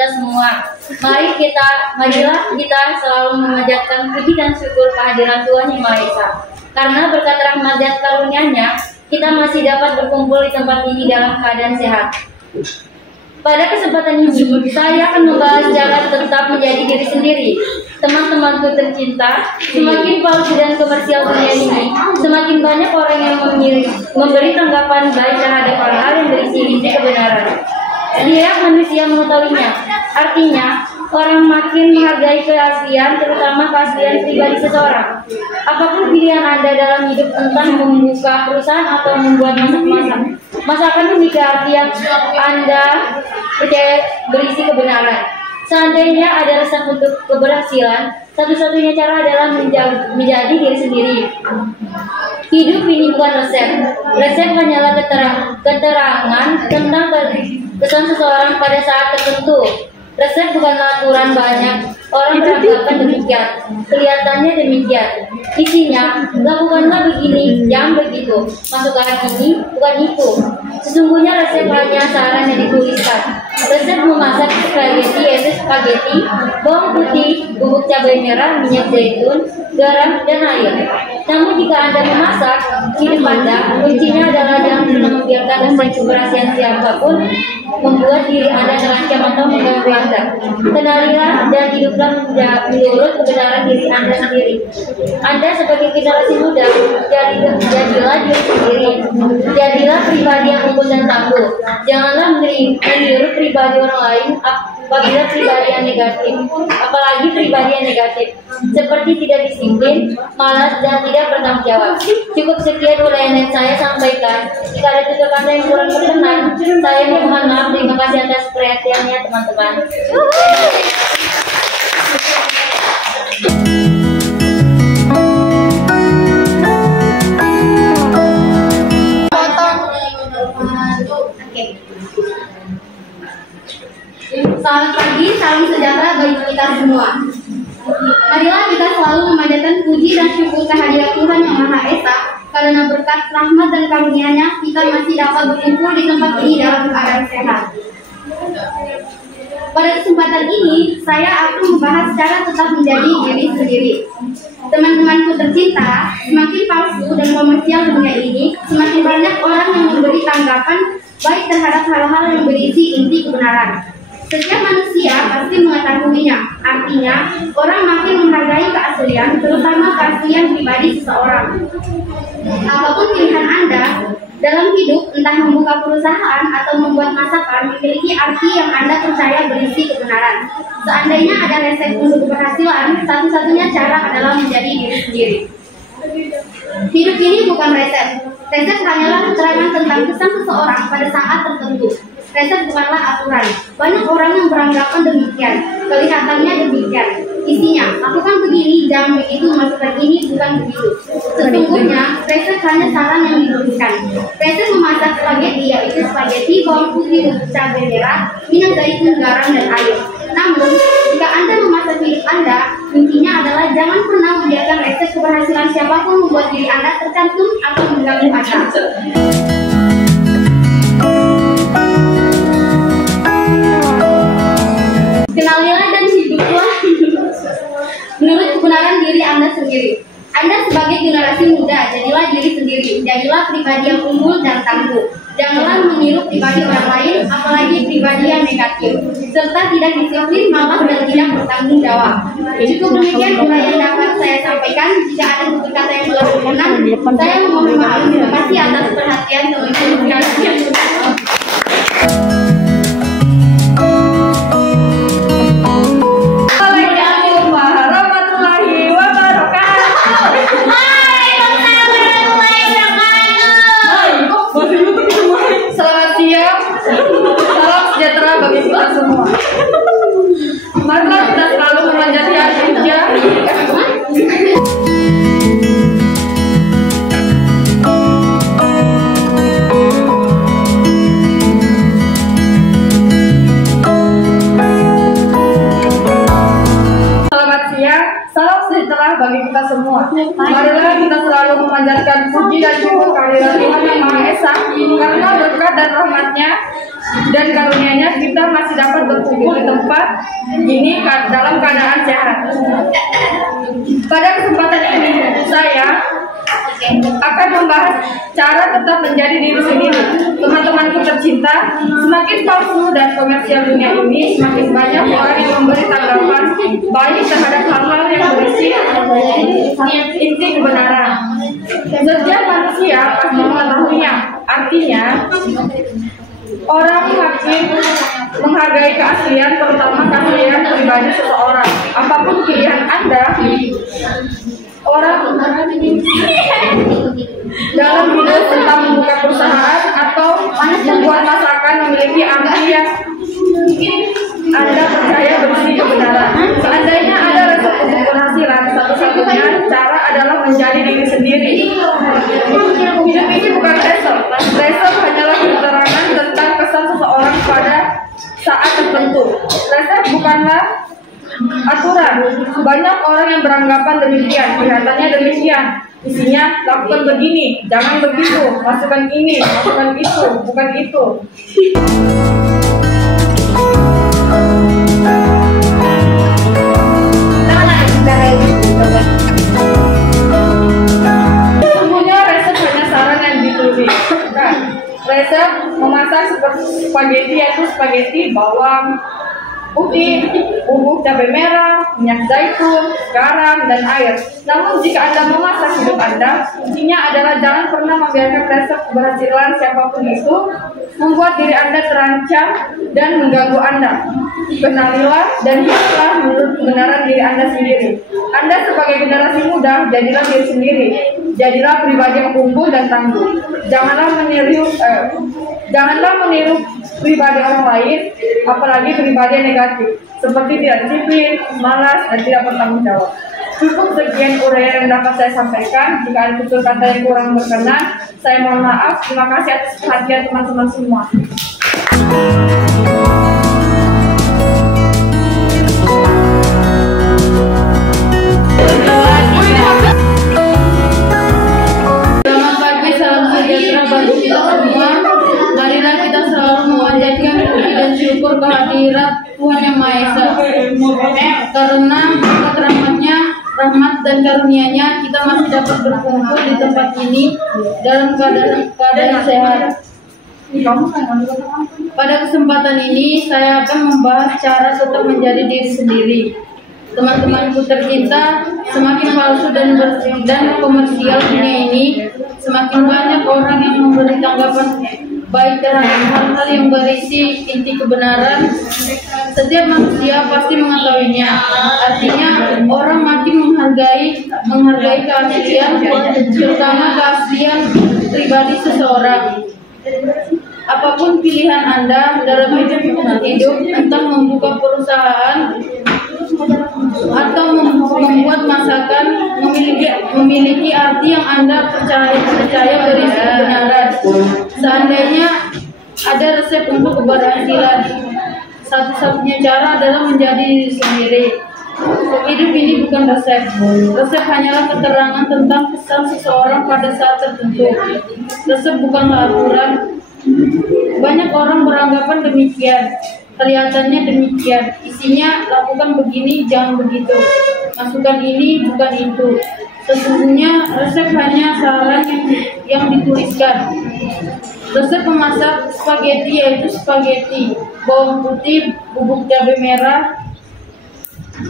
kita semua. Marilah kita selalu memanjatkan puji dan syukur kehadiran Tuhan Yang Maha Esa. Karena berkat rahmat dan karunia-Nya, kita masih dapat berkumpul di tempat ini dalam keadaan sehat. Pada kesempatan ini, saya akan membahas cara tetap menjadi diri sendiri. Teman-temanku tercinta, semakin palsu dan komersial dunia ini, semakin banyak orang yang memberi tanggapan baik terhadap hal-hal yang berisi inti kebenaran. Setiap manusia mengetahuinya. Artinya, orang makin menghargai keaslian, terutama keaslian pribadi seseorang. Apapun pilihan Anda dalam hidup, entah membuka perusahaan atau membuat masakan memiliki arti yang Anda percaya berisi kebenaran. Seandainya ada resep untuk keberhasilan, satu-satunya cara adalah menjadi diri sendiri. Hidup ini bukan resep. Resep hanyalah keterangan tentang kesan seseorang pada saat tertentu. Resep bukanlah aturan banyak orang beranggapan demikian. Kelihatannya demikian. Isinya, lakukanlah begini, jangan begitu. Masukkan ini, bukan itu. Sesungguhnya resep hanya saran yang dituliskan. Resep memasak spaghetti yaitu spaghetti, bawang putih, bubuk cabai merah, minyak zaitun, garam, dan air. Namun jika Anda memasak hidup Anda, kuncinya adalah jangan pernah membiarkan resep keberhasilan siapapun membuat diri Anda terancam atau mengganggu Anda. Kenalilah dan hiduplah menurut kebenaran diri Anda sendiri. Anda sebagai generasi muda, jadilah diri sendiri. Jadilah pribadi yang unggul dan tangguh. Janganlah meniru pribadi orang lain apabila pribadi yang negatif, apalagi pribadi yang negatif, seperti tidak disiplin, malas, dan tidak bertanggung jawab. Cukup sekian uraian yang saya sampaikan. Jika ada tutur kata yang kurang berkenan, saya mohon maaf. Terima kasih atas perhatiannya, teman-teman. Selamat pagi, salam sejahtera bagi kita semua. Marilah kita selalu memanjatkan puji dan syukur kehadiran Tuhan Yang Maha Esa, karena berkat rahmat dan karunia-Nya kita masih dapat berkumpul di tempat ini dalam keadaan sehat. Pada kesempatan ini, saya akan membahas cara tetap menjadi diri sendiri. Teman-temanku tercinta, semakin palsu dan komersial dunia ini, semakin banyak orang yang memberi tanggapan baik terhadap hal-hal yang berisi inti kebenaran. Setiap manusia pasti mengetahuinya. Artinya, orang makin menghargai keaslian, terutama keaslian pribadi seseorang. Apapun pilihan Anda dalam hidup, entah membuka perusahaan atau membuat masakan, memiliki arti yang Anda percaya berisi kebenaran. Seandainya ada resep untuk keberhasilan, satu-satunya cara adalah menjadi diri sendiri. Hidup ini bukan resep. Resep hanyalah keterangan tentang kesan seseorang pada saat tertentu. Resep bukanlah aturan. Banyak orang yang beranggapan demikian. Kelihatannya demikian. Isinya, lakukan begini, jangan begitu, masukkan ini, bukan begitu. Sesungguhnya, resep hanya saran yang dituliskan. Resep memasak spaghetti yaitu spaghetti, bawang putih, bubuk cabai merah, minyak zaitun, garam, dan air. Namun, jika Anda memasak hidup Anda, kuncinya adalah jangan pernah membiarkan resep keberhasilan siapapun membuat diri Anda tercantum atau mengganggu Anda. Kenalilah dan hiduplah menurut kebenaran diri Anda sendiri. Anda sebagai generasi muda, jadilah diri sendiri. Jadilah pribadi yang unggul dan tangguh. Janganlah meniru pribadi orang lain, apalagi pribadi yang negatif, serta tidak disiplin, malas, dan tidak bertanggung jawab. Cukup demikian uraian yang dapat saya sampaikan. Jika ada tutur kata yang kurang berkenan, saya mohon maaf. Terima kasih atas perhatian teman-teman sekalian. Bagi kita semua, marilah kita selalu memanjatkan puja. Selamat siang, salam sejahtera bagi kita semua. Marilah kita selalu memanjatkan puji dan syukur kehadiran Tuhan Yang Maha Esa, karena berkat dan rahmat-Nya dan karunia-Nya kita masih dapat berkumpul di tempat ini dalam keadaan sehat. Pada kesempatan ini, saya akan membahas cara tetap menjadi diri sendiri. Teman-temanku tercinta, semakin palsu dan komersial dunia ini, semakin banyak orang yang memberi tanggapan baik terhadap hal-hal yang berisi inti kebenaran. Setiap manusia pasti mengetahuinya. Artinya, orang makin menghargai keaslian, terutama keaslian pribadi seseorang. Apapun pilihan Anda, orang dalam hidup tentang membuka perusahaan atau membuat masakan memiliki arti yang Anda percaya berisi kebenaran. Seandainya ada resep untuk berhasilan, satu-satunya cara adalah menjadi diri sendiri. Hidup ini bukan resep. Resep hanyalah keterangan tentang kesan seseorang pada saat tertentu. Resep bukanlah aturan. Banyak orang yang beranggapan demikian, kelihatannya demikian. Isinya, lakukan begini, jangan begitu, masukkan ini, masukkan itu, bukan itu. Sesungguhnya resep hanya saran yang ditulis. Resep memasak seperti spaghetti, yaitu spaghetti bawang putih, bubuk cabai merah, minyak zaitun, garam, dan air. Namun jika Anda memasak hidup Anda, kuncinya adalah jangan pernah membiarkan resep keberhasilan siapapun itu membuat diri Anda terancam dan mengganggu Anda. Kenalilah dan hiduplah menurut kebenaran diri Anda sendiri. Anda sebagai generasi muda, jadilah diri sendiri. Jadilah pribadi yang unggul dan tangguh. Janganlah meniru pribadi orang lain, apalagi pribadi yang negatif, seperti tidak disiplin, malas, dan tidak bertanggung jawab. Cukup sekian uraian yang dapat saya sampaikan. Jika ada tutur kata yang kurang berkenan, saya mohon maaf. Terima kasih atas perhatian teman-teman semua. Selamat pagi, salam sejahtera bagi kita semua. Marilah kita selalu memanjatkan puji dan syukur kehadirat Tuhan Yang Maha Esa. Karena berkat rahmat-Nya, rahmat dan karunia-Nya, kita masih dapat berkumpul di tempat ini dalam keadaan sehat. Pada kesempatan ini, saya akan membahas cara tetap menjadi diri sendiri. Teman-temanku tercinta, semakin palsu dan komersial dunia ini, semakin banyak orang yang memberi tanggapan baik terhadap hal-hal yang berisi inti kebenaran. Setiap manusia pasti mengetahuinya. Artinya, orang makin menghargai keaslian, terutama keaslian pribadi seseorang. Apapun pilihan Anda dalam hidup, entah membuka perusahaan atau membuat masakan, memiliki arti yang Anda percaya berisi kebenaran. Seandainya ada resep untuk keberhasilan, satu-satunya cara adalah menjadi diri sendiri. Hidup ini bukan resep. Resep hanyalah keterangan tentang kesan seseorang pada saat tertentu. Resep bukanlah aturan. Banyak orang beranggapan demikian, kelihatannya demikian. Isinya, lakukan begini, jangan begitu, masukkan ini, bukan itu. Sesungguhnya resep hanya saran yang dituliskan. Resep memasak spaghetti yaitu spaghetti bawang putih, bubuk cabai merah,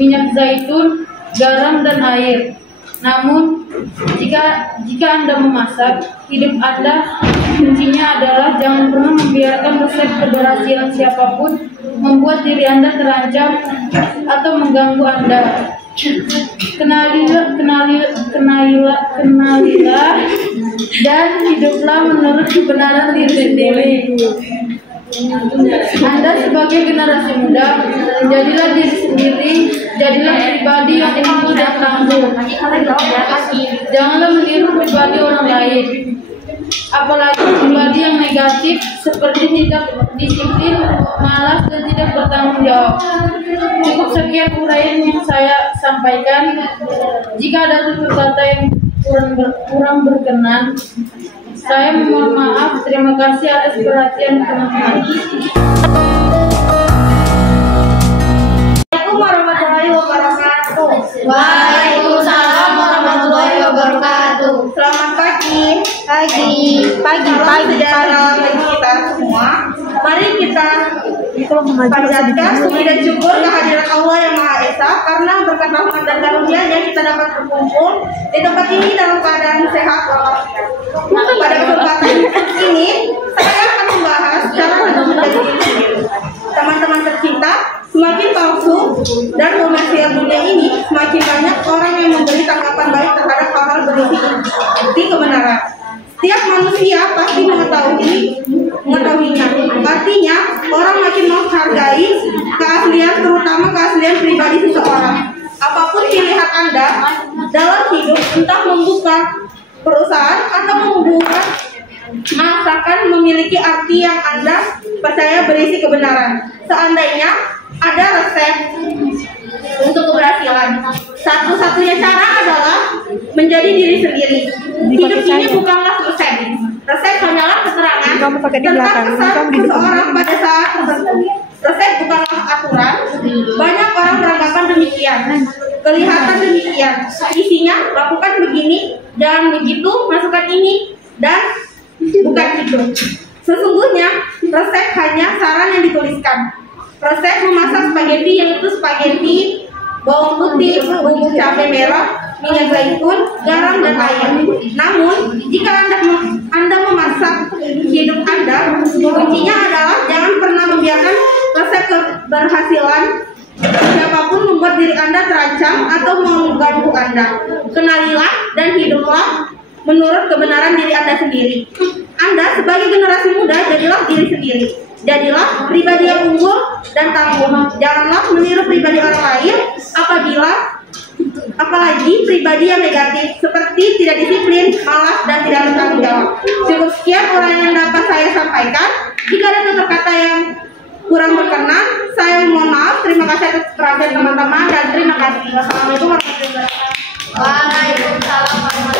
minyak zaitun, garam, dan air. Namun, jika Anda memasak hidup Anda, kuncinya adalah jangan pernah membiarkan resep keberhasilan siapapun membuat diri Anda terancam atau mengganggu Anda. Kenalilah dan hiduplah menurut kebenaran diri sendiri. Anda sebagai generasi muda, jadilah diri sendiri, jadilah pribadi yang unggul dan tangguh. Janganlah meniru pribadi orang lain, apalagi pribadi yang negatif seperti tidak disiplin, malas, dan tidak bertanggung jawab. Cukup sekian uraian yang saya sampaikan. Jika ada tutur kata yang kurang berkenan, saya mohon maaf. Terima kasih atas perhatian teman-teman. Waalaikumsalam warahmatullahi wabarakatuh. Selamat pagi. Pagi. Sejahtera bagi kita semua. Mari kita panjatkan puji dan syukur kehadiran Allah yang Maha Esa, karena berkat rahmat dan karunia-Nya kita dapat berkumpul di tempat ini dalam keadaan sehat walafiat. Pada kesempatan ini saya akan membahas cara untuk menjadi diri sendiri. Teman-teman tercinta, semakin palsu dan komersial dunia ini, semakin banyak orang yang memberi tanggapan baik terhadap hal-hal berisi kebenaran. Setiap manusia pasti mengetahuinya. Artinya, orang makin menghargai keaslian, terutama keaslian pribadi seseorang. Apapun pilihan Anda dalam hidup, entah membuka perusahaan atau membuat masakan, memiliki arti yang Anda percaya berisi kebenaran. Seandainya ada resep untuk keberhasilan, satu-satunya cara adalah menjadi diri sendiri. Hidup ini bukanlah resep. Resep hanyalah keterangan tentang kesan seseorang pada saat tertentu. Resep bukanlah aturan. Banyak orang beranggapan demikian, kelihatan demikian. Isinya lakukan begini, jangan begitu, masukkan ini, dan bukan itu. Sesungguhnya resep hanya saran yang dituliskan. Resep memasak spaghetti, yaitu spaghetti, bawang putih, bumbu cabai merah, minyak zaitun, garam, dan air. Namun, jika Anda memasak hidup Anda, kuncinya adalah jangan pernah membiarkan resep keberhasilan siapapun membuat diri Anda terancam atau mengganggu Anda. Kenalilah dan hiduplah menurut kebenaran diri Anda sendiri. Anda sebagai generasi muda, jadilah diri sendiri. Jadilah pribadi yang unggul dan tangguh. Janganlah meniru pribadi orang lain, apalagi pribadi yang negatif, seperti tidak disiplin, malas, dan tidak bertanggung jawab. Cukup sekian orang yang dapat saya sampaikan. Jika ada kata-kata yang kurang berkenan, saya mohon maaf. Terima kasih atas perhatian teman-teman, dan terima kasih. Wassalamualaikum warahmatullahi wabarakatuh. Waalaikumsalam.